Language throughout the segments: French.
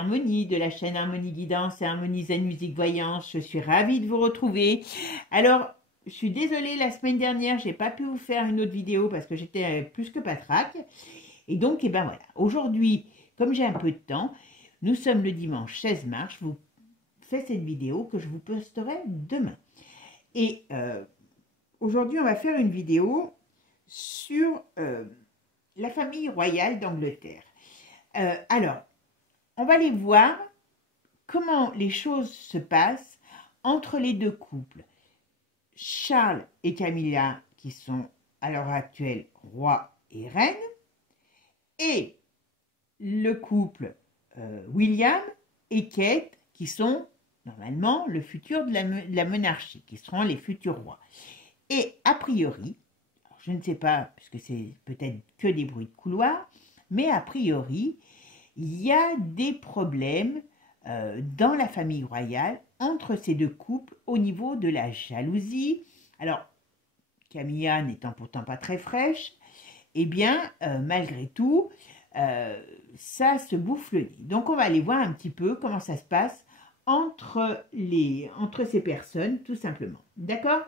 Harmonie de la chaîne Harmonie Guidance et Harmonie Zen Musique Voyance. Je suis ravie de vous retrouver. Alors, je suis désolée, la semaine dernière, j'ai pas pu vous faire une autre vidéo parce que j'étais plus que patraque. Et donc, eh ben voilà, aujourd'hui, comme j'ai un peu de temps, nous sommes le dimanche 16 mars, je vous fais cette vidéo que je vous posterai demain. Et aujourd'hui, on va faire une vidéo sur la famille royale d'Angleterre. Alors, on va aller voir comment les choses se passent entre les deux couples. Charles et Camilla, qui sont à l'heure actuelle roi et reine, et le couple William et Kate, qui sont normalement le futur de la monarchie, qui seront les futurs rois. Et a priori, je ne sais pas, puisque c'est peut-être que des bruits de couloir, mais a priori, il y a des problèmes dans la famille royale entre ces deux couples au niveau de la jalousie. Alors, Camilla n'étant pourtant pas très fraîche, eh bien, malgré tout, ça se bouffe le nez. Donc, on va aller voir un petit peu comment ça se passe entre ces personnes, tout simplement. D'accord ?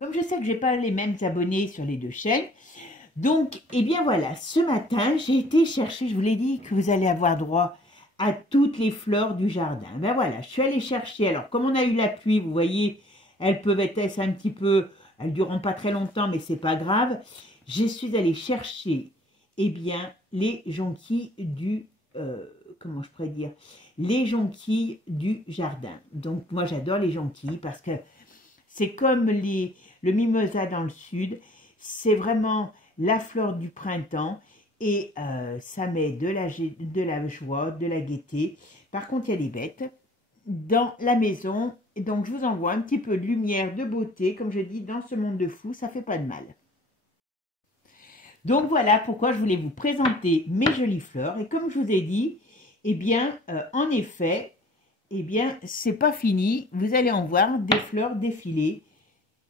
Comme je sais que je n'ai pas les mêmes abonnés sur les deux chaînes, donc, eh bien voilà, ce matin, j'ai été chercher, je vous l'ai dit, que vous allez avoir droit à toutes les fleurs du jardin. Ben voilà, je suis allée chercher. Alors, comme on a eu la pluie, vous voyez, elles peuvent être un petit peu, elles ne dureront pas très longtemps, mais c'est pas grave. Je suis allée chercher, eh bien, les jonquilles du, comment je pourrais dire, les jonquilles du jardin. Donc, moi, j'adore les jonquilles parce que c'est comme le mimosa dans le sud. C'est vraiment la fleur du printemps et ça met de la joie, de la gaieté. Par contre, il y a des bêtes dans la maison. Et donc, je vous envoie un petit peu de lumière, de beauté. Comme je dis, dans ce monde de fous, ça fait pas de mal. Donc, voilà pourquoi je voulais vous présenter mes jolies fleurs. Et comme je vous ai dit, eh bien, en effet, eh bien, c'est pas fini. Vous allez en voir des fleurs défiler.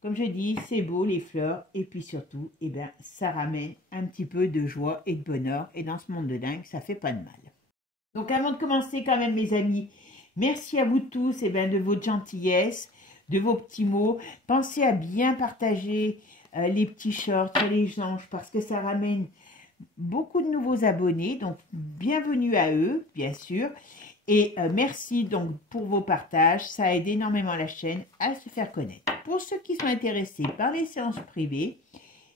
Comme je dis, c'est beau les fleurs et puis surtout, eh bien, ça ramène un petit peu de joie et de bonheur. Et dans ce monde de dingue, ça fait pas de mal. Donc avant de commencer quand même mes amis, merci à vous tous eh bien, de votre gentillesse, de vos petits mots. Pensez à bien partager les petits shorts, les anges parce que ça ramène beaucoup de nouveaux abonnés. Donc bienvenue à eux, bien sûr. Et merci donc pour vos partages, ça aide énormément la chaîne à se faire connaître. Pour ceux qui sont intéressés par les séances privées,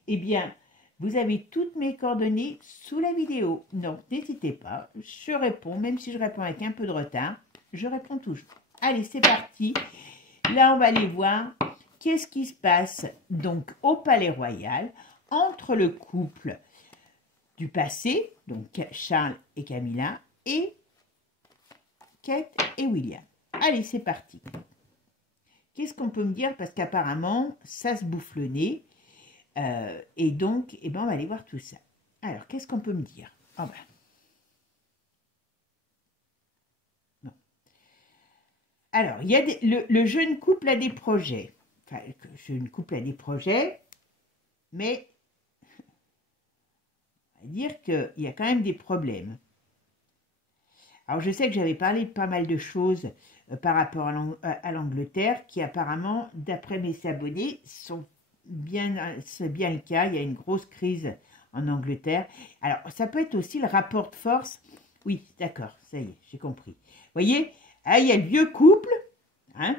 eh bien, vous avez toutes mes coordonnées sous la vidéo. Donc, n'hésitez pas, je réponds, même si je réponds avec un peu de retard, je réponds toujours. Allez, c'est parti. Là, on va aller voir qu'est-ce qui se passe donc au Palais Royal entre le couple du passé, donc Charles et Camilla, et Kate et William. Allez, c'est parti. Qu'est-ce qu'on peut me dire? Parce qu'apparemment, ça se bouffe le nez. Et donc, eh ben, on va aller voir tout ça. Alors, qu'est-ce qu'on peut me dire? Oh ben. Non. Alors, il y a le jeune couple a des projets. Enfin, le jeune couple a des projets, mais on va dire qu'il y a quand même des problèmes. Alors, je sais que j'avais parlé de pas mal de choses par rapport à l'Angleterre, qui apparemment, d'après mes abonnés, c'est bien le cas. Il y a une grosse crise en Angleterre. Alors, ça peut être aussi le rapport de force. Oui, d'accord, ça y est, j'ai compris. Vous voyez, il y a le vieux couple, hein,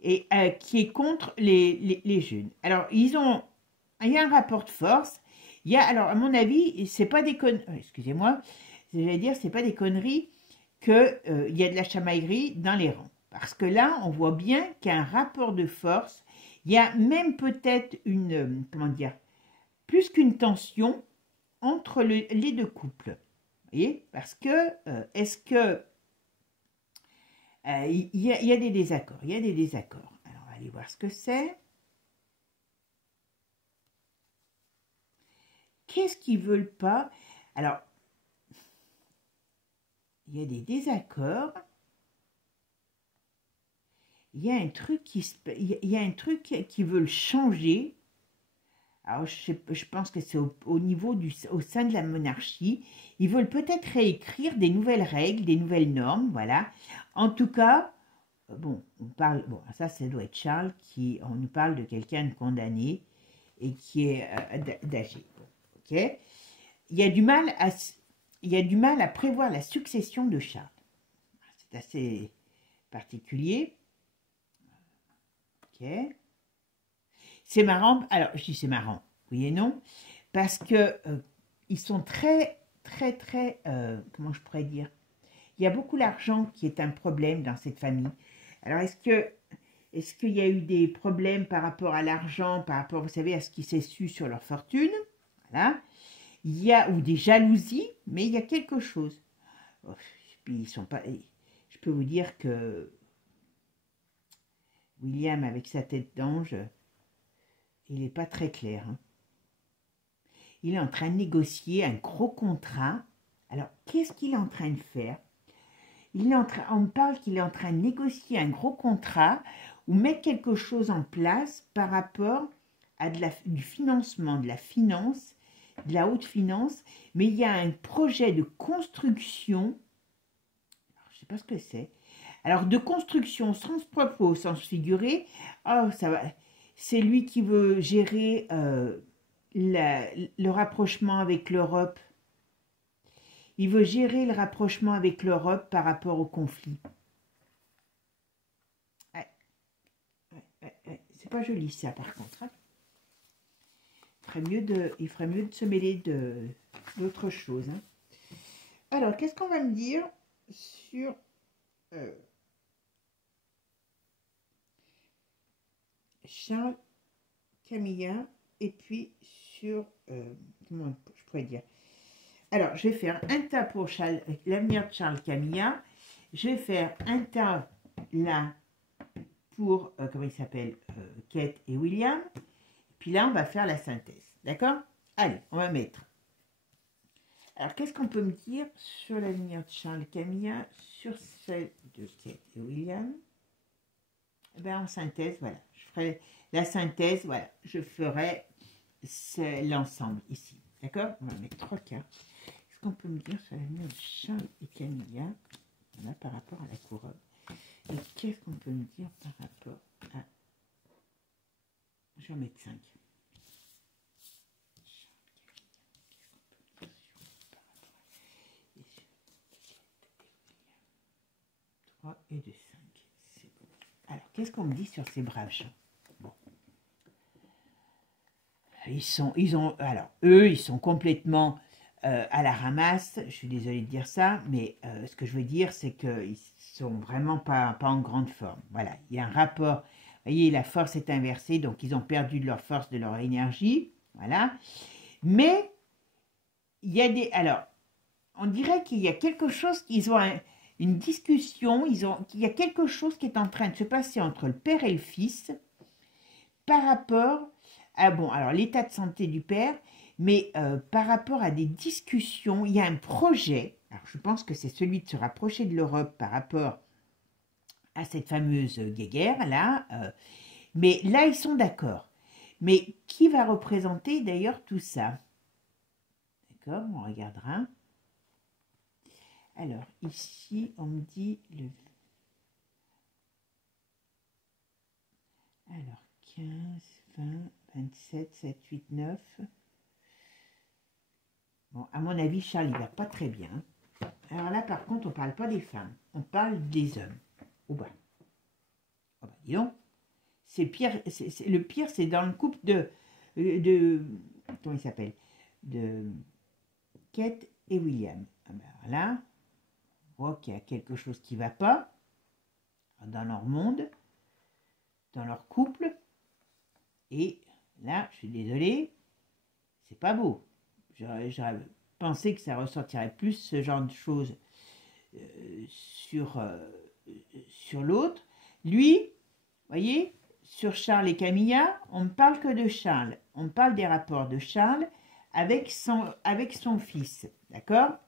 et, qui est contre les jeunes. Alors, il y a un rapport de force. Il y a, alors, à mon avis, c'est pas des conneries, excusez-moi, j'allais dire, c'est pas des conneries, qu'il y a de la chamaillerie dans les rangs. Parce que là, on voit bien qu'il y a un rapport de force. Il y a même peut-être une, comment dire, plus qu'une tension entre les deux couples. Vous voyez? Parce que, est-ce que il y a des désaccords? Il y a des désaccords. Alors, on va aller voir ce que c'est. Qu'est-ce qu'ils ne veulent pas? Alors, il y a des désaccords. Il y a un truc qui veulent changer. Alors, je pense que c'est au niveau au sein de la monarchie. Ils veulent peut-être réécrire des nouvelles règles, des nouvelles normes, voilà. En tout cas, bon, ça doit être Charles on nous parle de quelqu'un de condamné et qui est d'âgé. Ok. Il y a du mal à prévoir la succession de Charles. C'est assez particulier. Ok. C'est marrant. Alors, je dis c'est marrant, oui et non, parce que ils sont très, comment je pourrais dire, il y a beaucoup d'argent qui est un problème dans cette famille. Alors, est-ce qu'il y a eu des problèmes par rapport à l'argent, par rapport, vous savez, à ce qui s'est su sur leur fortune? Voilà. Il y a, ou des jalousies, mais il y a quelque chose. Oh, puis ils sont pas, je peux vous dire que William, avec sa tête d'ange, il n'est pas très clair. Hein. Il est en train de négocier un gros contrat. Alors, qu'est-ce qu'il est en train de faire? On me parle qu'il est en train de négocier un gros contrat ou mettre quelque chose en place par rapport à du financement, de la finance, de la haute finance, mais il y a un projet de construction, alors, je ne sais pas ce que c'est, alors de construction au sens propre ou au sens figuré, oh, ça va, c'est lui qui veut gérer le rapprochement avec l'Europe. Il veut gérer le rapprochement avec l'Europe par rapport au conflit. C'est pas joli ça par contre. Hein. Il ferait mieux de se mêler d'autre chose. Hein. Alors, qu'est-ce qu'on va me dire sur Charles, Camilla, et puis sur, comment je pourrais dire. Alors, je vais faire un tas pour l'avenir de Charles, Camilla. Je vais faire un tas là pour, comment il s'appelle, Kate et William. Puis là, on va faire la synthèse. D'accord? Allez, on va mettre. Alors, qu'est-ce qu'on peut me dire sur l'avenir de Charles, Camilla, sur celle de Kate et William? Eh bien, en synthèse, voilà. Je ferai la synthèse, voilà. Je ferai l'ensemble ici. D'accord? On va mettre 3 cartes. Qu'est-ce qu'on peut me dire sur l'avenir de Charles et Camilla? Voilà, par rapport à la couronne. Et qu'est-ce qu'on peut me dire par rapport à... Je vais en mettre 5. 3 et 2, 5. C'est bon. Alors, qu'est-ce qu'on me dit sur ces braves gens? Bon. Eux, ils sont complètement à la ramasse. Je suis désolée de dire ça, mais ce que je veux dire, c'est qu'ils sont vraiment pas en grande forme. Voilà, il y a un rapport. Vous voyez, la force est inversée, donc ils ont perdu de leur force, de leur énergie. Voilà. Mais, il y a des... Alors, on dirait qu'il y a quelque chose qu'ils ont... une discussion, il y a quelque chose qui est en train de se passer entre le père et le fils par rapport à, bon, alors l'état de santé du père, mais par rapport à des discussions, il y a un projet, alors je pense que c'est celui de se rapprocher de l'Europe par rapport à cette fameuse guéguerre, là, mais là, ils sont d'accord. Mais qui va représenter d'ailleurs tout ça? D'accord, on regardera. Alors, ici, on me dit le... Alors, 15, 20, 27, 7, 8, 9. Bon, à mon avis, Charles, il va pas très bien. Alors là, par contre, on ne parle pas des femmes. On parle des hommes. Oh bah. Oh bah, dis donc. C'est pire. Le pire, c'est dans le couple de comment il s'appelle? De Kate et William. Ah bah, là... On voit qu'il y a quelque chose qui ne va pas dans leur monde, dans leur couple. Et là, je suis désolée, c'est pas beau. J'aurais pensé que ça ressortirait plus ce genre de choses sur l'autre. Lui, vous voyez, sur Charles et Camilla, on ne parle que de Charles. On parle des rapports de Charles avec son fils. D'accord?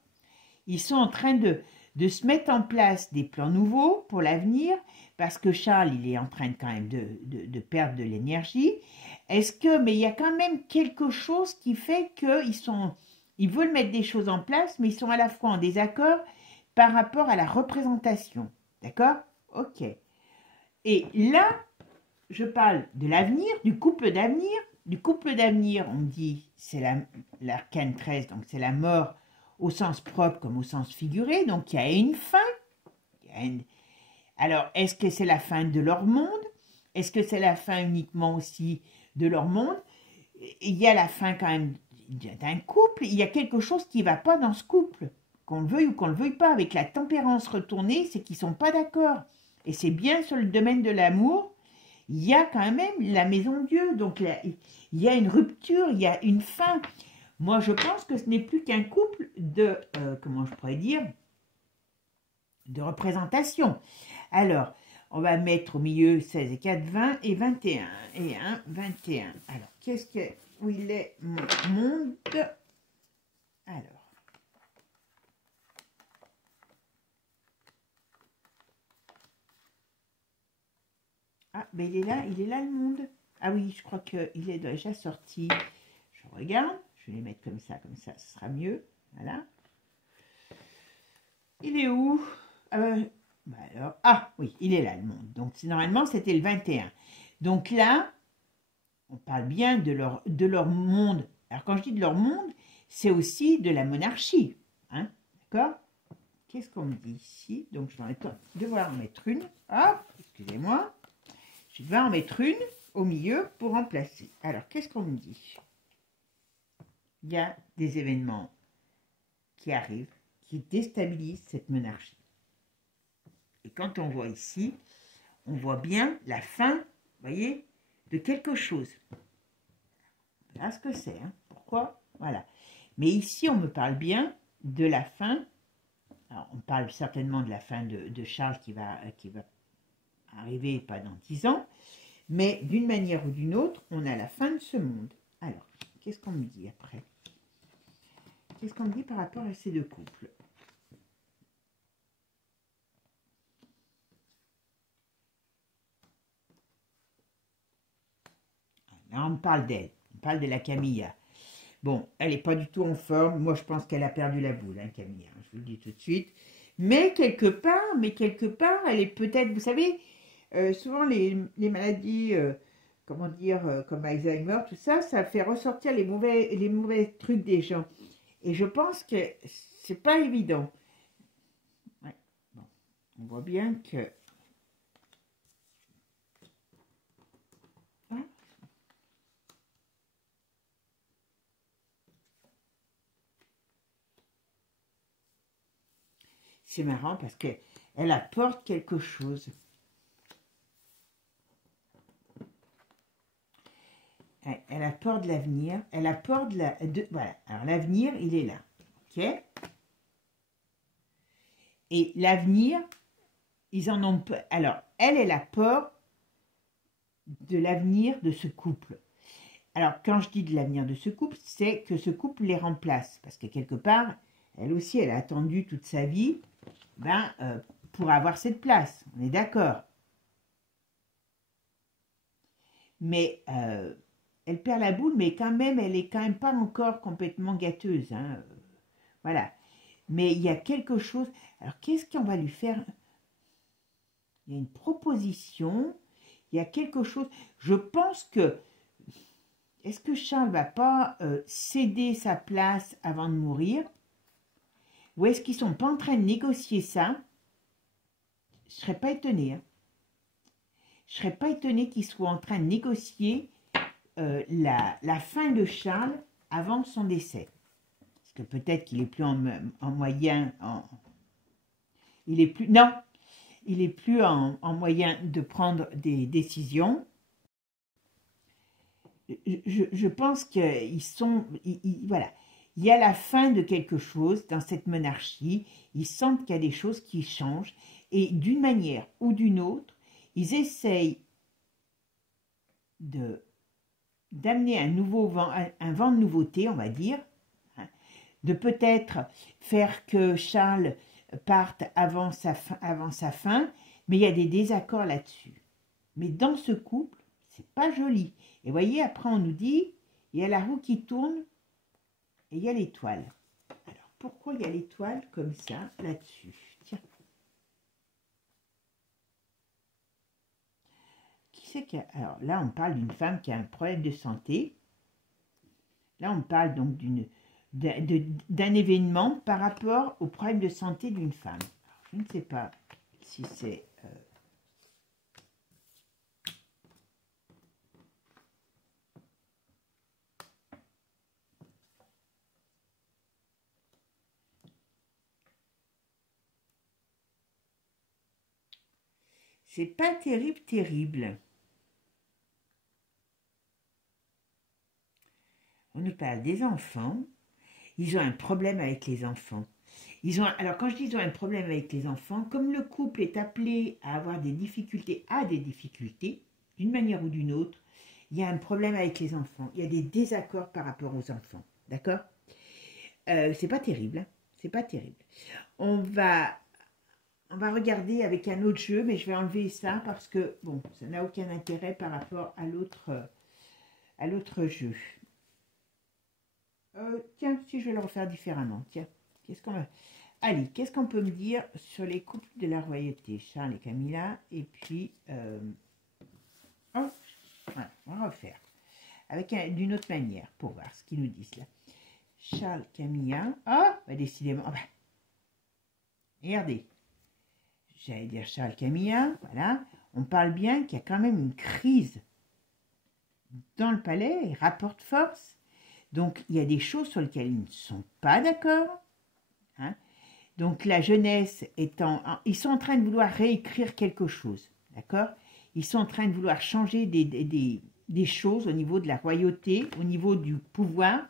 Ils sont en train de se mettre en place des plans nouveaux pour l'avenir, parce que Charles, il est en train quand même de perdre de l'énergie. Est-ce que, mais il y a quand même quelque chose qui fait ils veulent mettre des choses en place, mais ils sont à la fois en désaccord par rapport à la représentation. D'accord? Ok. Et là, je parle de l'avenir, du couple d'avenir. Du couple d'avenir, on dit, c'est l'arcane 13, donc c'est la mort au sens propre comme au sens figuré. Donc il y a une fin. Alors, est-ce que c'est la fin de leur monde? Est-ce que c'est la fin uniquement aussi de leur monde? Il y a la fin quand même d'un couple. Il y a quelque chose qui ne va pas dans ce couple. Qu'on le veuille ou qu'on ne le veuille pas. Avec la tempérance retournée, c'est qu'ils ne sont pas d'accord. Et c'est bien sur le domaine de l'amour. Il y a quand même la maison de Dieu. Donc, il y a une rupture, il y a une fin. Moi, je pense que ce n'est plus qu'un couple de, comment je pourrais dire, de représentation. Alors, on va mettre au milieu 16 et 4, 20 et 21. Et 1, 21. Alors, où il est mon monde? Alors. Ah, ben il est là le monde. Ah oui, je crois qu'il est déjà sorti. Je regarde, je vais les mettre comme ça, ce sera mieux. Voilà. Il est où? Alors, ah oui, il est là le monde. Donc normalement c'était le 21. Donc là, on parle bien de leur monde. Alors quand je dis de leur monde, c'est aussi de la monarchie. Hein, d'accord? Qu'est-ce qu'on me dit ici? Donc je vais devoir en mettre une. Hop, excusez-moi. Je vais en mettre une au milieu pour remplacer. Alors, qu'est-ce qu'on me dit? Il y a des événements qui arrivent, qui déstabilisent cette monarchie. Et quand on voit ici, on voit bien la fin, vous voyez, de quelque chose. Voilà ce que c'est. Hein. Pourquoi? Voilà. Mais ici, on me parle bien de la fin. Alors, on parle certainement de la fin de Charles qui va arriver pas dans 10 ans. Mais d'une manière ou d'une autre, on a la fin de ce monde. Alors, qu'est-ce qu'on me dit après? Qu'est-ce qu'on me dit par rapport à ces deux couples? Là, on me parle d'elle. On parle de la Camilla. Bon, elle n'est pas du tout en forme. Moi, je pense qu'elle a perdu la boule, hein, Camilla. Je vous le dis tout de suite. Mais quelque part, elle est peut-être... Vous savez, souvent, les maladies... comment dire, comme Alzheimer, tout ça, ça fait ressortir les mauvais trucs des gens. Et je pense que c'est pas évident. Ouais. Bon. On voit bien que... Ouais. C'est marrant parce qu'elle apporte quelque chose. Elle apporte l'avenir, elle apporte voilà, alors l'avenir, il est là, ok? Et l'avenir, ils en ont peu. Alors, elle apporte de l'avenir de ce couple. Alors, quand je dis de l'avenir de ce couple, c'est que ce couple les remplace. Parce que quelque part, elle aussi, elle a attendu toute sa vie pour avoir cette place. On est d'accord. Mais... elle perd la boule, mais quand même, elle est quand même pas encore complètement gâteuse. Hein. Voilà. Mais il y a quelque chose... Alors, qu'est-ce qu'on va lui faire? Il y a une proposition. Il y a quelque chose... Je pense que... Est-ce que Charles ne va pas céder sa place avant de mourir? Ou est-ce qu'ils ne sont pas en train de négocier ça? Je ne serais pas étonnée. Hein. Je ne serais pas étonnée qu'ils soient en train de négocier la fin de Charles avant son décès. Parce que peut-être qu'il est plus en moyen... il est plus... Non, il est plus en moyen de prendre des décisions. Je pense qu'ils sont... voilà. Il y a la fin de quelque chose dans cette monarchie. Ils sentent qu'il y a des choses qui changent. Et d'une manière ou d'une autre, ils essayent d'amener un vent de nouveauté, on va dire, hein, de peut-être faire que Charles parte avant sa fin, mais il y a des désaccords là-dessus. Mais dans ce couple, C'est pas joli. Et voyez, après on nous dit, il y a la roue qui tourne et il y a l'étoile. Alors, pourquoi il y a l'étoile comme ça, là-dessus? Tiens. Qui c'est qui a... Alors là, on parle d'une femme qui a un problème de santé. Là, on parle donc d'un événement par rapport au problème de santé d'une femme. Alors, je ne sais pas si c'est... c'est pas terrible, terrible. On nous parle des enfants. Ils ont un problème avec les enfants. Alors, quand je dis ils ont un problème avec les enfants, comme le couple est appelé à avoir des difficultés, d'une manière ou d'une autre, il y a un problème avec les enfants. Il y a des désaccords par rapport aux enfants. D'accord? C'est pas terrible. Hein, c'est pas terrible. On va regarder avec un autre jeu, mais je vais enlever ça parce que, bon, ça n'a aucun intérêt par rapport à l'autre jeu. Tiens, si je vais le refaire différemment. Tiens, allez, qu'est-ce qu'on peut me dire sur les couples de la royauté? Charles et Camilla, et puis... voilà, on va refaire. D'une autre manière, pour voir ce qu'ils nous disent là. Charles, Camilla... bah, décidément... bah, regardez. J'allais dire Charles, Camilla, voilà. On parle bien qu'il y a quand même une crise dans le palais, il rapporte force. Donc, il y a des choses sur lesquelles ils ne sont pas d'accord. Hein. Donc, la jeunesse ils sont en train de vouloir réécrire quelque chose. D'accord? Ils sont en train de vouloir changer des choses au niveau de la royauté, au niveau du pouvoir.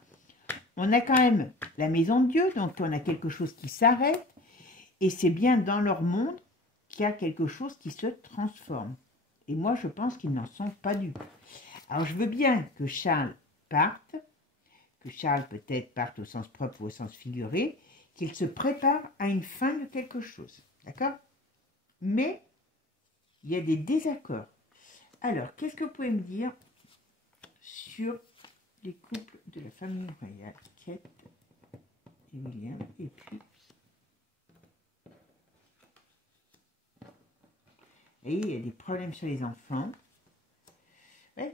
On a quand même la maison de Dieu, donc on a quelque chose qui s'arrête. Et c'est bien dans leur monde qu'il y a quelque chose qui se transforme. Et moi, je pense qu'ils n'en sont pas du tout. Alors, je veux bien que Charles parte, que Charles peut-être parte au sens propre ou au sens figuré, qu'il se prépare à une fin de quelque chose. D'accord? Mais, il y a des désaccords. Alors, qu'est-ce que vous pouvez me dire sur les couples de la famille royale? Kate et William, et puis... Et il y a des problèmes sur les enfants. Ouais,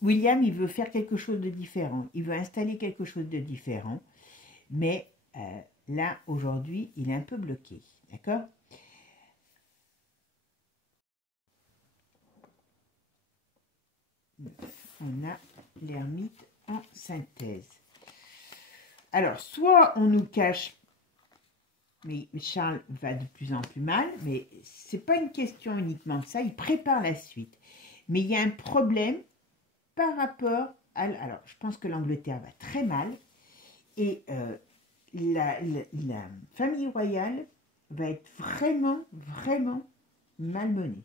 William, il veut faire quelque chose de différent. Il veut installer quelque chose de différent. Mais là, aujourd'hui, il est un peu bloqué. D'accord? On a l'ermite en synthèse. Alors, soit on nous cache... Mais Charles va de plus en plus mal, mais ce n'est pas une question uniquement de ça, il prépare la suite. Mais il y a un problème par rapport à... Alors, je pense que l'Angleterre va très mal, et la famille royale va être vraiment, vraiment malmenée.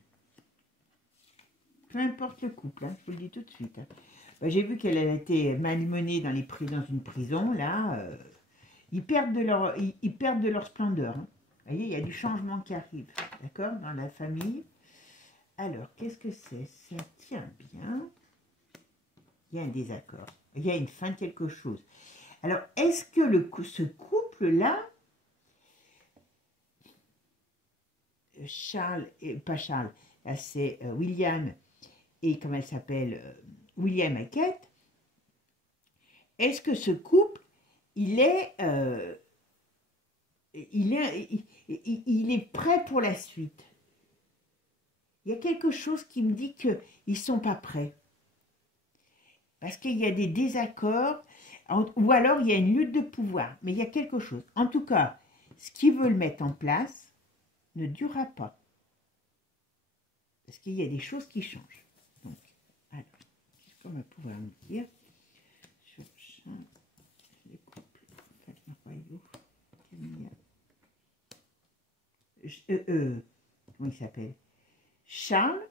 Peu importe le couple, hein, je vous le dis tout de suite. Hein. J'ai vu qu'elle a été malmenée dans une prison, là... Ils perdent de leur splendeur. Hein. Vous voyez, il y a du changement qui arrive, d'accord, dans la famille. Alors, qu'est-ce que c'est? Ça tient bien. Il y a un désaccord. Il y a une fin de quelque chose. Alors, est-ce que ce couple-là, pas Charles, là c'est William et comment elle s'appelle, William et Kate, est-ce que ce couple il est prêt pour la suite? Il y a quelque chose qui me dit qu'ils ne sont pas prêts. Parce qu'il y a des désaccords, ou alors il y a une lutte de pouvoir. Mais il y a quelque chose. En tout cas, ce qu'ils veulent mettre en place ne durera pas. Parce qu'il y a des choses qui changent. Donc, alors, qu'est-ce qu'on va pouvoir me dire sur les couples royaux, Camilla. Comment il s'appelle? Charles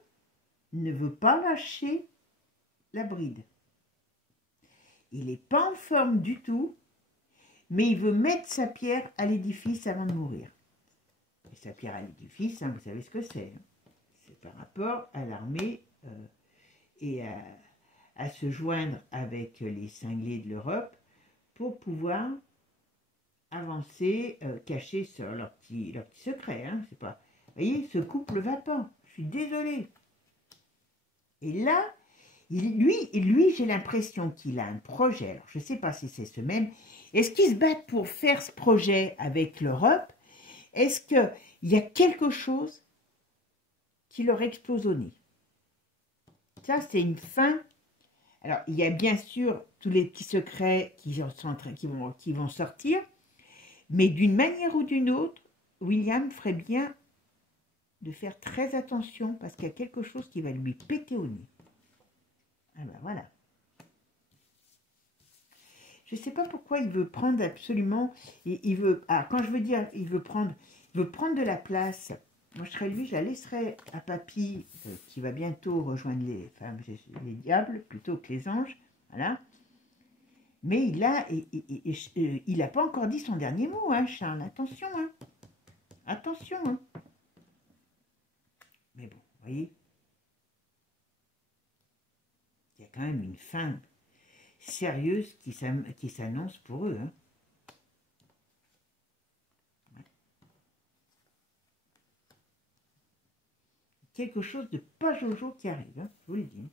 ne veut pas lâcher la bride. Il n'est pas en forme du tout, mais il veut mettre sa pierre à l'édifice avant de mourir. Et sa pierre à l'édifice, hein, vous savez ce que c'est. Hein, c'est par rapport à l'armée et à se joindre avec les cinglés de l'Europe pour pouvoir avancer, cacher leur petit secret. Hein, c'est pas... Vous voyez, ce couple va pas. Je suis désolée. Et là, lui j'ai l'impression qu'il a un projet. Alors, je ne sais pas si c'est ce même. Est-ce qu'ils se battent pour faire ce projet avec l'Europe? Est-ce qu'il y a quelque chose qui leur explose au nez? Ça, c'est une fin. Alors, il y a bien sûr tous les petits secrets qui vont sortir. Mais d'une manière ou d'une autre, William ferait bien de faire très attention parce qu'il y a quelque chose qui va lui péter au nez. Ah ben voilà. Je ne sais pas pourquoi il veut prendre absolument... Il veut... Ah, quand je veux dire, il veut prendre de la place. Moi, je serais lui, je la laisserais à Papy, qui va bientôt rejoindre les diables, plutôt que les anges. Voilà. Mais il n'a pas encore dit son dernier mot, hein, Charles. Attention, hein. Attention, hein. Mais bon, vous voyez, il y a quand même une fin sérieuse qui s'annonce pour eux. Hein. Ouais. Quelque chose de pas Jojo qui arrive, hein, je vous le dis.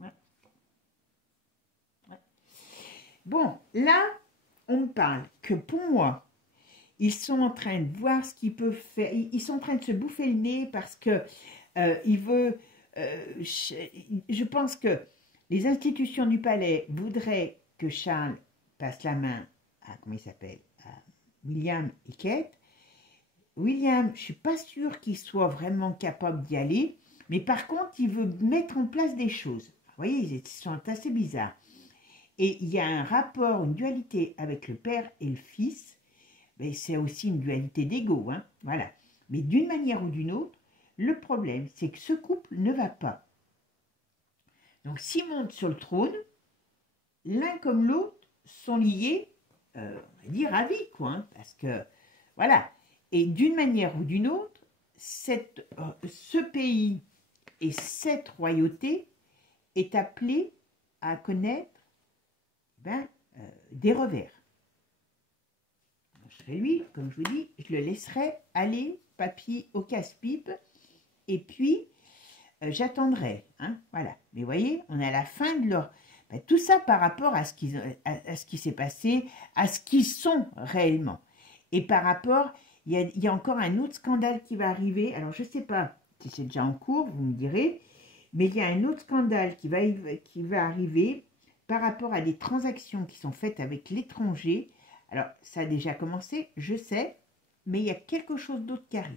Ouais. Ouais. Bon, là, on me parle que pour moi, ils sont en train de voir ce qu'ils peuvent faire. Ils sont en train de se bouffer le nez parce que je pense que les institutions du palais voudraient que Charles passe la main à, comment il s'appelle, à William et Kate. William, je ne suis pas sûre qu'il soit vraiment capable d'y aller, mais par contre, il veut mettre en place des choses. Vous voyez, ils sont assez bizarres. Et il y a un rapport, une dualité avec le père et le fils. Mais c'est aussi une dualité d'ego, hein, voilà. Mais d'une manière ou d'une autre, le problème, c'est que ce couple ne va pas. Donc, s'ils montent sur le trône, l'un comme l'autre sont liés, on va dire, à vie, quoi, hein, parce que, voilà. Et d'une manière ou d'une autre, ce pays et cette royauté est appelé à connaître des revers. Lui, comme je vous dis, je le laisserai aller, Papy, au casse-pipe, et puis j'attendrai, hein, voilà. Mais vous voyez, on est à la fin de leur... tout ça par rapport à ce qui s'est passé, à ce qu'ils sont réellement. Et par rapport, il y a encore un autre scandale qui va arriver. Alors, je ne sais pas si c'est déjà en cours, vous me direz, mais il y a un autre scandale qui va arriver par rapport à des transactions qui sont faites avec l'étranger. Alors, ça a déjà commencé, je sais, mais il y a quelque chose d'autre qui arrive.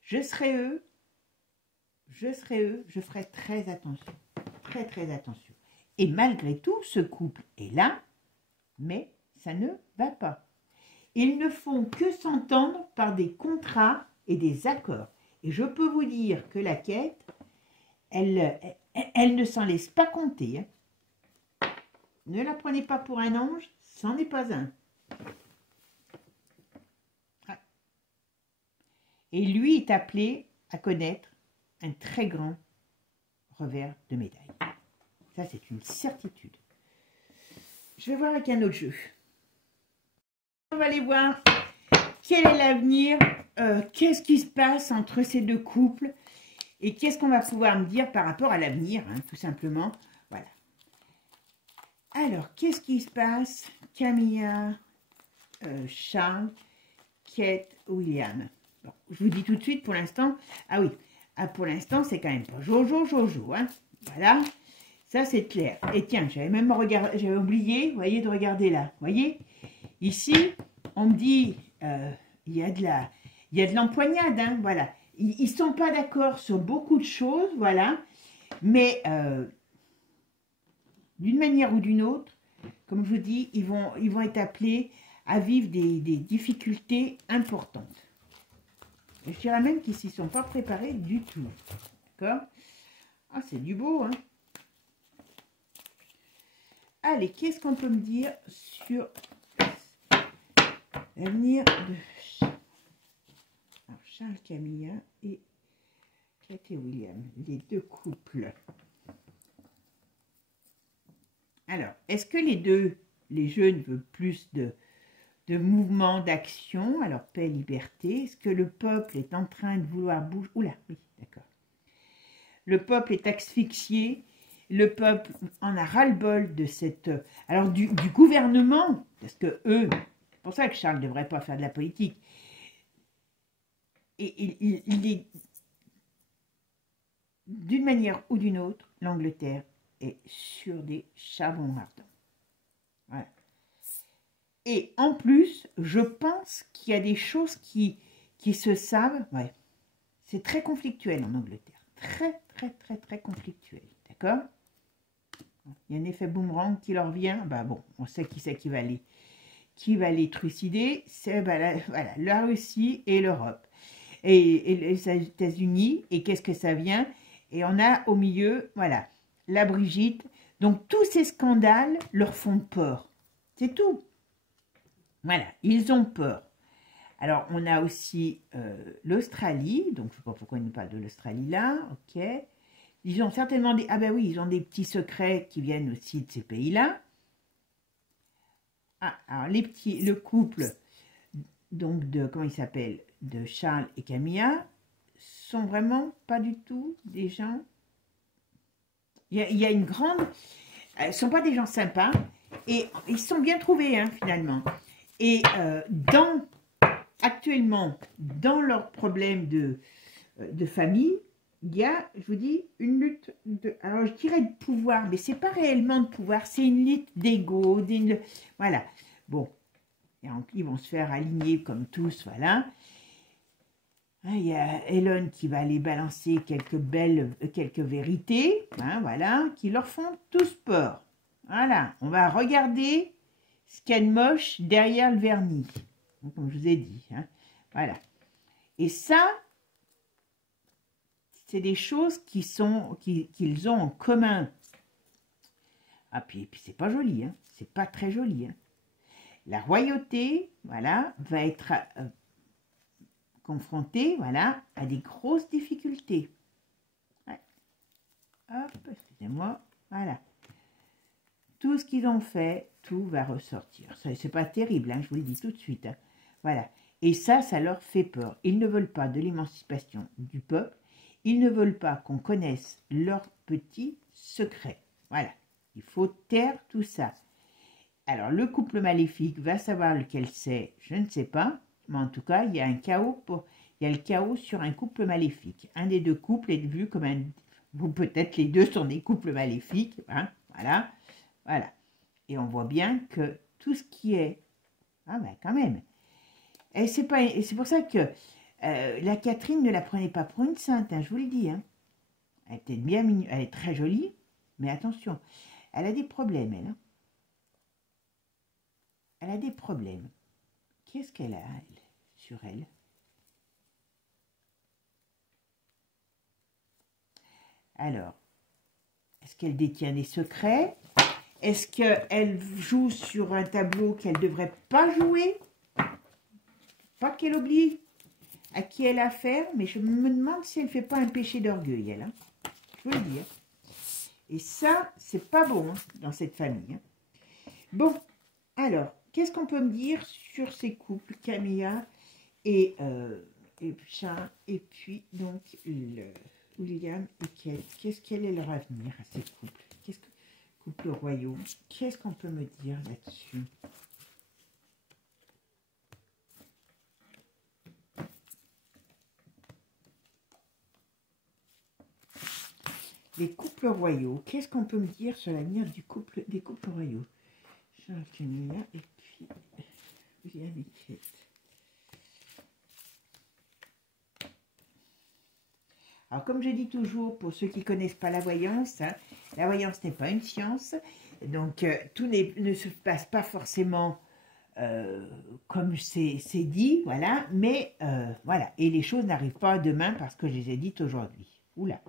Je serai eux, je ferai très attention, très très attention. Et malgré tout, ce couple est là, mais ça ne va pas. Ils ne font que s'entendre par des contrats et des accords. Et je peux vous dire que la quête, elle ne s'en laisse pas compter, hein. Ne la prenez pas pour un ange, c'en est pas un. Et lui est appelé à connaître un très grand revers de médaille. Ça, c'est une certitude. Je vais voir avec un autre jeu. On va aller voir quel est l'avenir, qu'est-ce qui se passe entre ces deux couples et qu'est-ce qu'on va pouvoir me dire par rapport à l'avenir, hein, tout simplement. Voilà. Alors, qu'est-ce qui se passe? Camilla, Charles, Kate, William. Bon, je vous dis tout de suite, pour l'instant, ah oui, pour l'instant, c'est quand même pas Jojo, hein. Voilà, ça c'est clair. Et tiens, j'avais oublié, vous voyez, de regarder là. Vous voyez, ici, on me dit, il y a de l'empoignade, hein, voilà. Ils ne sont pas d'accord sur beaucoup de choses, voilà. Mais d'une manière ou d'une autre, comme je vous dis, ils vont être appelés à vivre des difficultés importantes. Et je dirais même qu'ils ne s'y sont pas préparés du tout. D'accord? Ah, c'est du beau, hein? Allez, qu'est-ce qu'on peut me dire sur l'avenir de Charles, Camilla et Kate et William, les deux couples. Alors, est-ce que les jeunes veulent plus de mouvement, d'action? Alors, paix, liberté. Est-ce que le peuple est en train de vouloir bouger? Oula, oui, d'accord. Le peuple est asphyxié. Le peuple en a ras-le-bol de cette... Alors, du gouvernement, parce que eux, c'est pour ça que Charles ne devrait pas faire de la politique. Et il est... D'une manière ou d'une autre, l'Angleterre est sur des charbons ardents. Voilà. Et en plus, je pense qu'il y a des choses qui se savent. Ouais. C'est très conflictuel en Angleterre. Très, très, très, très conflictuel. D'accord? Il y a un effet boomerang qui leur vient. Bah bon, on sait qui c'est qui va les trucider. C'est voilà, la Russie et l'Europe. Et les États-Unis. Et qu'est-ce que ça vient? Et on a au milieu, voilà, la Brigitte. Donc, tous ces scandales leur font peur. C'est tout. Voilà, ils ont peur. Alors, on a aussi l'Australie. Donc, je ne sais pas pourquoi ils nous parlent de l'Australie là. OK. Ils ont certainement des... Ah ben oui, ils ont des petits secrets qui viennent aussi de ces pays-là. Ah, alors, le couple, donc, comment il s'appelle, de Charles et Camilla, sont vraiment pas du tout des gens... Il y a une grande... Ils ne sont pas des gens sympas et ils se sont bien trouvés, hein, finalement. Et actuellement, dans leurs problèmes de famille, il y a, je vous dis, une lutte alors je dirais de pouvoir, mais c'est pas réellement de pouvoir, c'est une lutte d'ego, voilà. Bon, ils vont se faire aligner comme tous, voilà. Il y a Hélène qui va aller balancer quelques vérités, hein, voilà, qui leur font tous peur. Voilà, on va regarder ce qu'il y a de moche derrière le vernis, comme je vous ai dit, hein, voilà. Et ça, c'est des choses qu'ils ont en commun. Ah, puis c'est pas joli, hein, c'est pas très joli. Hein. La royauté, voilà, va être confrontée, voilà, à des grosses difficultés. Ouais. Hop, excusez-moi, voilà. Tout ce qu'ils ont fait, tout va ressortir. C'est pas terrible, hein, je vous le dis tout de suite. Hein. Voilà. Et ça leur fait peur. Ils ne veulent pas de l'émancipation du peuple. Ils ne veulent pas qu'on connaisse leurs petits secrets. Voilà. Il faut taire tout ça. Alors, le couple maléfique va savoir lequel c'est, je ne sais pas. Mais en tout cas, il y a le chaos sur un couple maléfique. Un des deux couples est vu comme un... Ou peut-être les deux sont des couples maléfiques. Hein, voilà. Voilà. Et on voit bien que tout ce qui est... Ah ben quand même. Et c'est pour ça que la Catherine ne la prenait pas pour une sainte, hein, je vous l'ai dit. Hein. Elle était bien mignonne, elle est très jolie, mais attention, elle a des problèmes, elle. Hein. Elle a des problèmes. Qu'est-ce qu'elle a, elle, sur elle? Alors, est-ce qu'elle détient des secrets? Est-ce qu'elle joue sur un tableau qu'elle ne devrait pas jouer? Pas qu'elle oublie à qui elle a affaire, mais je me demande si elle ne fait pas un péché d'orgueil, elle. Hein. Je veux le dire. Et ça, c'est pas bon hein, dans cette famille. Hein. Bon, alors, qu'est-ce qu'on peut me dire sur ces couples, Camilla et Charles, et puis donc William et Kate? Quel est leur avenir à ces couples? Couple royaux, qu'est-ce qu'on peut me dire là-dessus? Les couples royaux, qu'est-ce qu'on peut me dire sur l'avenir des couples royaux? Charles, Camilla et puis William et Kate. Alors, comme je dis toujours, pour ceux qui ne connaissent pas la voyance, hein, la voyance n'est pas une science, donc tout ne se passe pas forcément comme c'est dit, voilà, mais voilà, et les choses n'arrivent pas demain parce que je les ai dites aujourd'hui. Oula,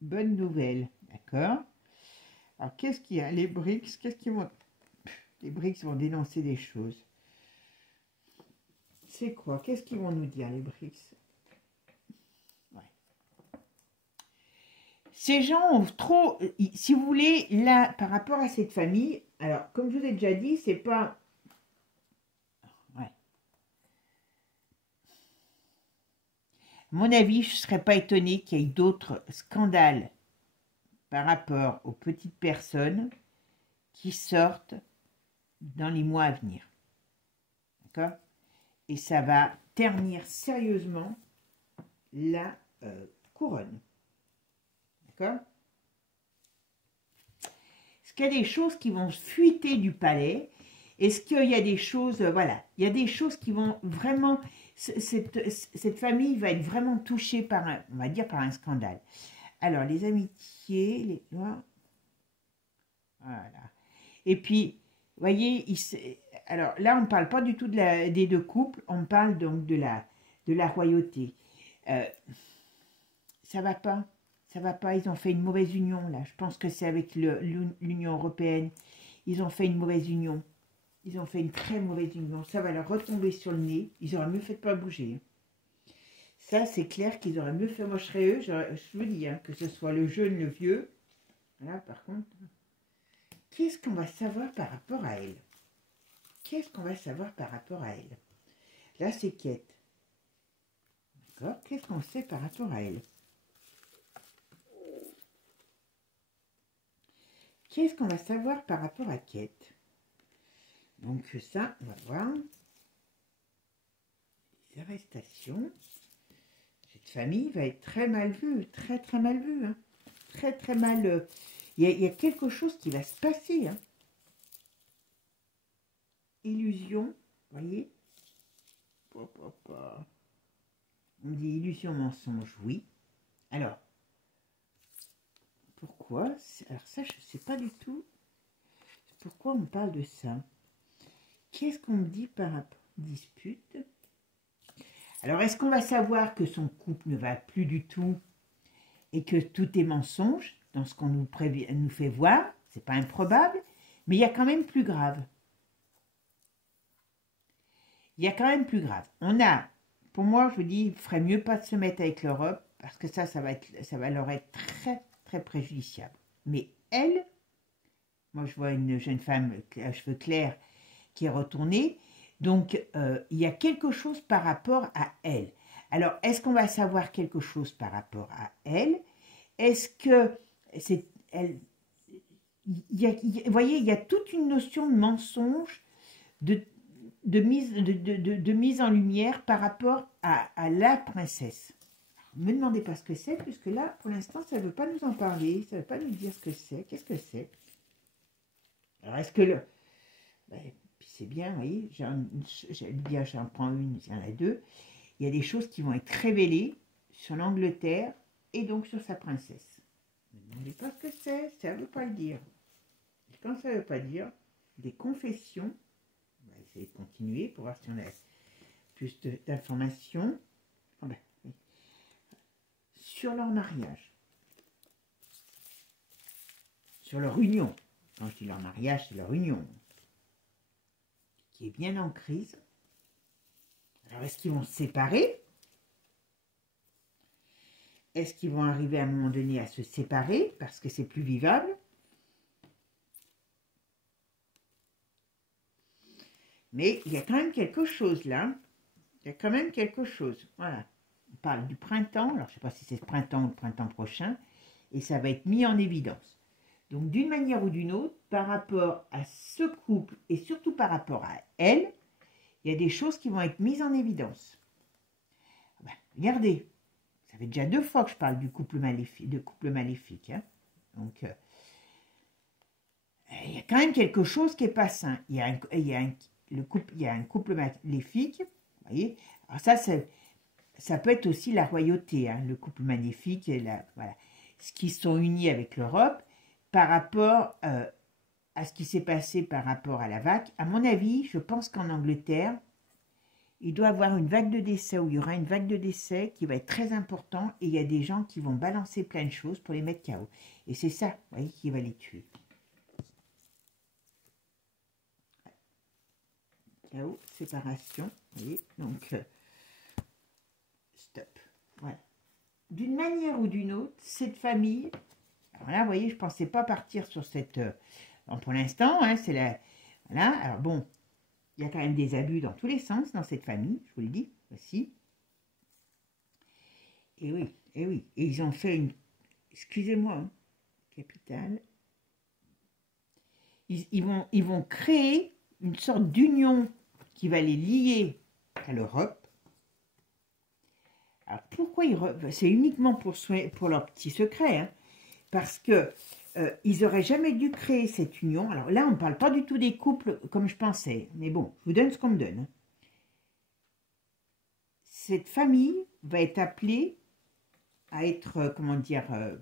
bonne nouvelle, d'accord? Alors, qu'est-ce qu'il y a? Les BRICS, les BRICS vont dénoncer des choses. C'est quoi? Qu'est-ce qu'ils vont nous dire, les BRICS? Ouais. Ces gens ont trop, si vous voulez, là, par rapport à cette famille, alors, comme je vous ai déjà dit, c'est pas... Ouais. À mon avis, je ne serais pas étonnée qu'il y ait d'autres scandales par rapport aux petites personnes qui sortent dans les mois à venir. D'accord? Et ça va ternir sérieusement la couronne. D'accord? Est-ce qu'il y a des choses qui vont fuiter du palais? Est-ce qu'il y a des choses, voilà, il y a des choses qui vont vraiment, cette famille va être vraiment touchée par un, on va dire, par un scandale. Alors, les amitiés, les lois, voilà. Et puis, vous voyez, alors là, on ne parle pas du tout des deux couples, on parle donc de la royauté. Ça va pas. Ça va pas, ils ont fait une mauvaise union, là. Je pense que c'est avec l'Union européenne. Ils ont fait une mauvaise union. Ils ont fait une très mauvaise union. Ça va leur retomber sur le nez. Ils auraient mieux fait de pas bouger. Ça, c'est clair qu'ils auraient mieux fait. Moi, je serais eux, je vous dis, hein, que ce soit le jeune, le vieux. Là, par contre, qu'est-ce qu'on va savoir par rapport à elle? Qu'est-ce qu'on va savoir par rapport à elle? Là, c'est Kate. D'accord? Qu'est-ce qu'on sait par rapport à elle? Qu'est-ce qu'on va savoir par rapport à Kate? Donc ça, on va voir. Les arrestations. Cette famille va être très mal vue, très très mal vue. Hein. Très très mal. Il y a quelque chose qui va se passer. Hein. Illusion, voyez. On dit illusion, mensonge, oui. Alors, pourquoi? Alors ça, je ne sais pas du tout. Pourquoi on parle de ça? Qu'est-ce qu'on me dit par rapport à dispute? Alors, est-ce qu'on va savoir que son couple ne va plus du tout et que tout est mensonge dans ce qu'on nous fait voir? C'est pas improbable, mais il y a quand même plus grave. Il y a quand même plus grave. On a, pour moi, je vous dis, il ferait mieux pas de se mettre avec l'Europe parce que ça va leur être très, très préjudiciable. Mais elle, moi je vois une jeune femme à cheveux clairs qui est retournée, donc il y a quelque chose par rapport à elle. Alors, est-ce qu'on va savoir quelque chose par rapport à elle? Est-ce que c'est elle? Vous voyez, il y a toute une notion de mensonge, de mise en lumière par rapport à la princesse. Ne me demandez pas ce que c'est, puisque là, pour l'instant, ça ne veut pas nous en parler, ça ne veut pas nous dire ce que c'est. Qu'est-ce que c'est? Alors, est-ce que le... Ben, puis c'est bien, vous voyez, j'en prends une, il y en a deux. Il y a des choses qui vont être révélées sur l'Angleterre et donc sur sa princesse. Ne me demandez pas ce que c'est, ça ne veut pas le dire. Et quand ça ne veut pas dire, des confessions, on va essayer de continuer pour voir si on a plus d'informations. Oh ben, oui. Sur leur mariage, sur leur union. Quand je dis leur mariage, c'est leur union, qui est bien en crise. Alors, est-ce qu'ils vont se séparer? Est-ce qu'ils vont arriver à un moment donné à se séparer parce que c'est plus vivable? Mais il y a quand même quelque chose là. Il y a quand même quelque chose. Voilà. On parle du printemps. Alors, je ne sais pas si c'est ce printemps ou le printemps prochain. Et ça va être mis en évidence. Donc, d'une manière ou d'une autre, par rapport à ce couple et surtout par rapport à elle, il y a des choses qui vont être mises en évidence. Ben, regardez, ça fait déjà 2 fois que je parle du couple maléfique. Hein. Donc, il y a quand même quelque chose qui n'est pas sain. Il y a un couple maléfique. Vous voyez. Alors ça peut être aussi la royauté, hein, le couple maléfique, et voilà, ce qui sont unis avec l'Europe par rapport à ce qui s'est passé par rapport à la vague. À mon avis, je pense qu'en Angleterre, il doit y avoir une vague de décès, ou il y aura une vague de décès qui va être très important, et il y a des gens qui vont balancer plein de choses pour les mettre KO. Et c'est ça, vous voyez, qui va les tuer. KO, séparation, vous voyez, donc stop. Voilà. D'une manière ou d'une autre, cette famille Alors là, vous voyez, je ne pensais pas partir sur cette... pour l'instant, hein, c'est la... Voilà, alors bon, il y a quand même des abus dans tous les sens dans cette famille, je vous le dis, aussi. Et oui, et oui. Et ils ont fait une... Excusez-moi, hein, capitale. Ils vont créer une sorte d'union qui va les lier à l'Europe. Alors pourquoi c'est uniquement pour leur petit secret, hein, parce que ils n'auraient jamais dû créer cette union. Alors là, on ne parle pas du tout des couples comme je pensais, mais bon, je vous donne ce qu'on me donne. Cette famille va être appelée à être, comment dire, voilà.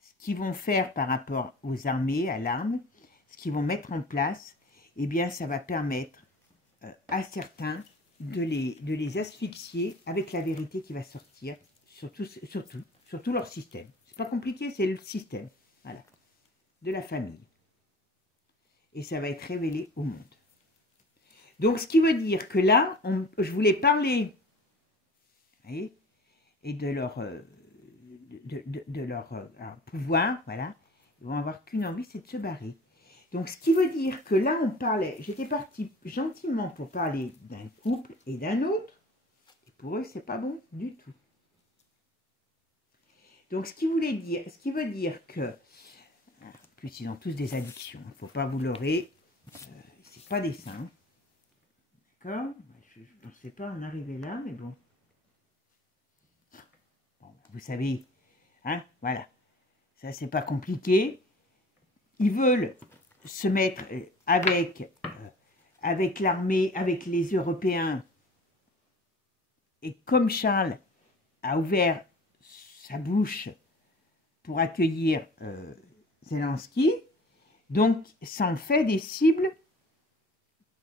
Ce qu'ils vont faire par rapport aux armées, à l'arme, ce qu'ils vont mettre en place, eh bien, ça va permettre à certains de les asphyxier avec la vérité qui va sortir sur tout leur système. C'est pas compliqué, c'est le système, voilà, de la famille. Et ça va être révélé au monde. Donc, ce qui veut dire que là, je voulais parler, vous voyez, et de leur, pouvoir, voilà. Ils vont avoir qu'une envie, c'est de se barrer. Donc, ce qui veut dire que là, on parlait, j'étais partie gentiment pour parler d'un couple et d'un autre, et pour eux, c'est pas bon du tout. Donc, ce qui veut dire que, en plus, ils ont tous des addictions, il ne faut pas vous leurrer, c'est pas des saints, d'accord? Je ne pensais pas en arriver là, mais bon. Vous savez, hein, voilà, ça, c'est pas compliqué. Ils veulent se mettre avec l'armée, avec les Européens. Et comme Charles a ouvert sa bouche pour accueillir Zelensky, donc ça en fait des cibles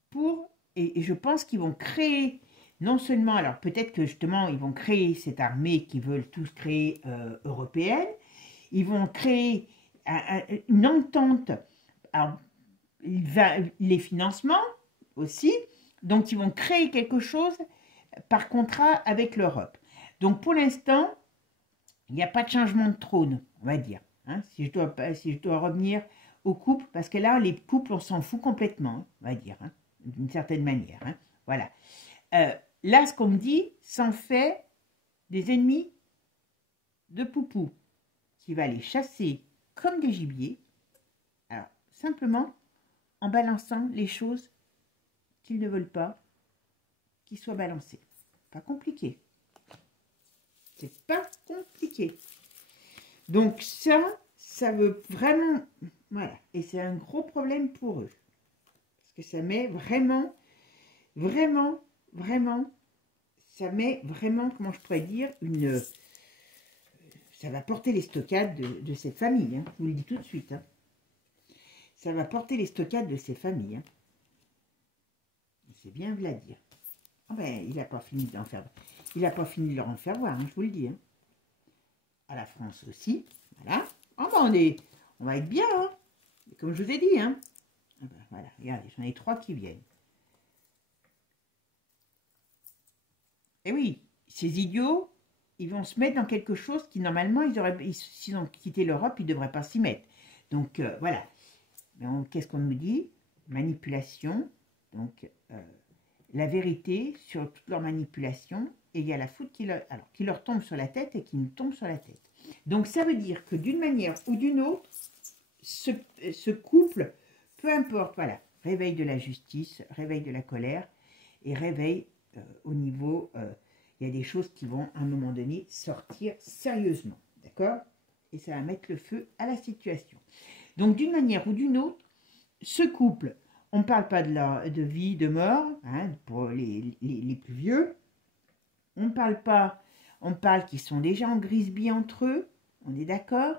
pour... Et je pense qu'ils vont créer, non seulement... Alors peut-être que justement, ils vont créer cette armée qu'ils veulent tous créer européenne. Ils vont créer une entente... Alors, les financements aussi, donc ils vont créer quelque chose par contrat avec l'Europe. Donc pour l'instant, il n'y a pas de changement de trône, on va dire, hein, si je dois revenir au couple, parce que là, les couples, on s'en fout complètement, on va dire, hein, d'une certaine manière. Hein, voilà. Là, ce qu'on me dit, ça en fait des ennemis de Poupou, qui va les chasser comme des gibiers, alors simplement en balançant les choses qu'ils ne veulent pas qu'ils soient balancées. Pas compliqué. C'est pas compliqué. Donc ça veut vraiment... Voilà. Et c'est un gros problème pour eux. Parce que ça met vraiment, ça met vraiment, comment je pourrais dire, ça va porter les stockades de cette famille. Hein. Je vous le dis tout de suite. Hein. Ça va porter les stockades de ces familles. Hein. C'est bien de la dire. Ah ben, il n'a pas fini d'en faire. Il n'a pas fini de leur en faire voir, hein, je vous le dis. Hein. À la France aussi. Voilà. Ah ben, on va être bien. Hein. Comme je vous ai dit. Hein. Ah ben, voilà, regardez, j'en ai 3 qui viennent. Et oui, ces idiots, ils vont se mettre dans quelque chose qui, normalement, s'ils ont quitté l'Europe, ils ne devraient pas s'y mettre. Donc, voilà. Qu'est-ce qu'on nous dit? Manipulation. Donc, la vérité sur toute leur manipulation. Et il y a la foudre qui leur tombe sur la tête et qui nous tombe sur la tête. Donc, ça veut dire que d'une manière ou d'une autre, ce couple, peu importe, voilà, réveil de la justice, réveil de la colère et réveil au niveau... il y a des choses qui vont, à un moment donné, sortir sérieusement. D'accord? Et ça va mettre le feu à la situation. Donc, d'une manière ou d'une autre, ce couple, on ne parle pas de vie, de mort, hein, pour les plus vieux. On parle qu'ils sont déjà en grisbille entre eux, on est d'accord.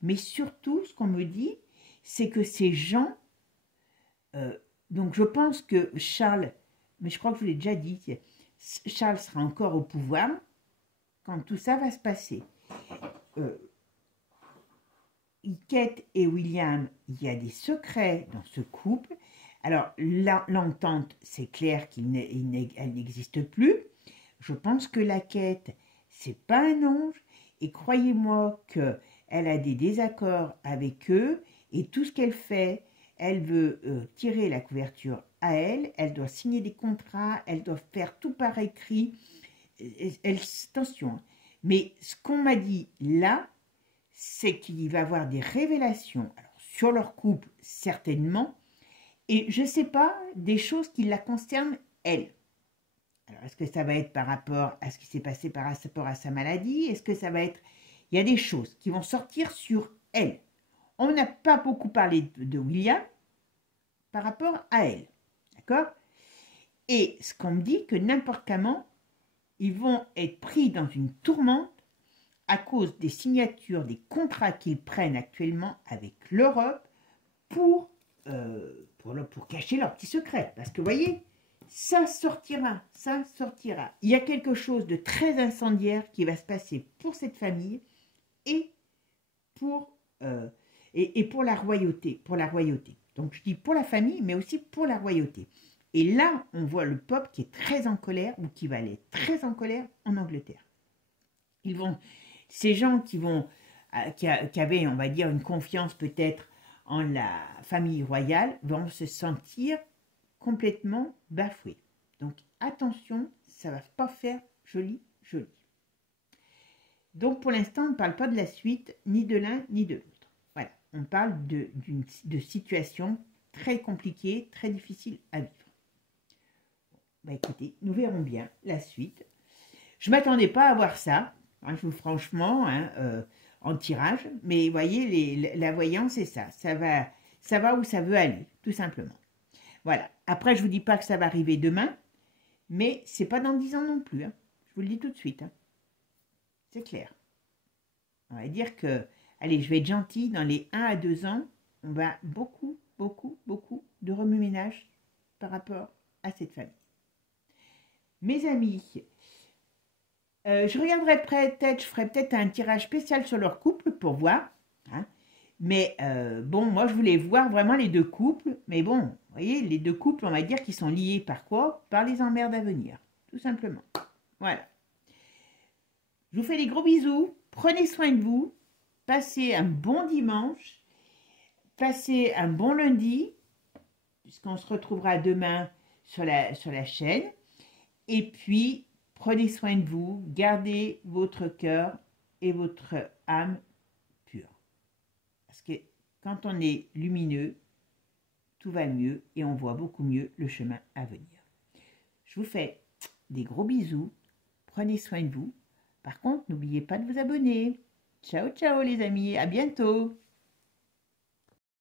Mais surtout, ce qu'on me dit, c'est que ces gens... donc, je pense que Charles, mais je crois que je vous l'ai déjà dit, Charles sera encore au pouvoir quand tout ça va se passer. Kate et William, il y a des secrets dans ce couple. Alors, l'entente, c'est clair qu'elle n'existe plus. Je pense que la Kate, c'est pas un ange. et croyez-moi qu'elle a des désaccords avec eux et tout ce qu'elle fait, elle veut tirer la couverture à elle, elle doit signer des contrats, elle doit faire tout par écrit. Attention, hein. Mais ce qu'on m'a dit là, c'est qu'il va y avoir des révélations alors, sur leur couple, certainement, et je ne sais pas, des choses qui la concernent, elle. Alors, est-ce que ça va être par rapport à ce qui s'est passé par rapport à sa maladie? Est-ce que ça va être... Il y a des choses qui vont sortir sur elle. On n'a pas beaucoup parlé de William par rapport à elle. D'accord? Et ce qu'on me dit, que n'importe comment, ils vont être pris dans une tourmente à cause des signatures, des contrats qu'ils prennent actuellement avec l'Europe pour cacher leurs petits secrets. Parce que, vous voyez, ça sortira, ça sortira. Il y a quelque chose de très incendiaire qui va se passer pour cette famille et pour la royauté, Donc, je dis pour la famille, mais aussi pour la royauté. Et là, on voit le peuple qui est très en colère, ou qui va aller très en colère en Angleterre. Ces gens qui avaient, on va dire, une confiance peut-être en la famille royale, vont se sentir complètement bafoués. Donc, attention, ça ne va pas faire joli. Donc, pour l'instant, on ne parle pas de la suite, ni de l'un, ni de l'autre. Voilà, on parle de situation très compliquée, très difficile à vivre. Bah, écoutez, nous verrons bien la suite. Je ne m'attendais pas à voir ça, hein, franchement, en tirage. Mais vous voyez, la voyance, c'est ça. Ça va où ça veut aller, tout simplement. Voilà. Après, je ne vous dis pas que ça va arriver demain, mais c'est pas dans 10 ans non plus. Hein. Je vous le dis tout de suite. Hein. C'est clair. On va dire que, allez, je vais être gentille, dans les 1 à 2 ans, on va beaucoup de remue-ménage par rapport à cette famille. Mes amis, je regarderai je ferai peut-être un tirage spécial sur leur couple pour voir. Hein. Mais bon, moi je voulais voir vraiment les deux couples. Mais bon, vous voyez, les deux couples, on va dire qu'ils sont liés par quoi? Par les emmerdes à venir, tout simplement. Voilà. Je vous fais des gros bisous. Prenez soin de vous. Passez un bon dimanche. Passez un bon lundi, puisqu'on se retrouvera demain sur la chaîne. Et puis, prenez soin de vous, gardez votre cœur et votre âme pure. Parce que quand on est lumineux, tout va mieux et on voit beaucoup mieux le chemin à venir. Je vous fais des gros bisous, prenez soin de vous. Par contre, n'oubliez pas de vous abonner. Ciao, ciao les amis, à bientôt.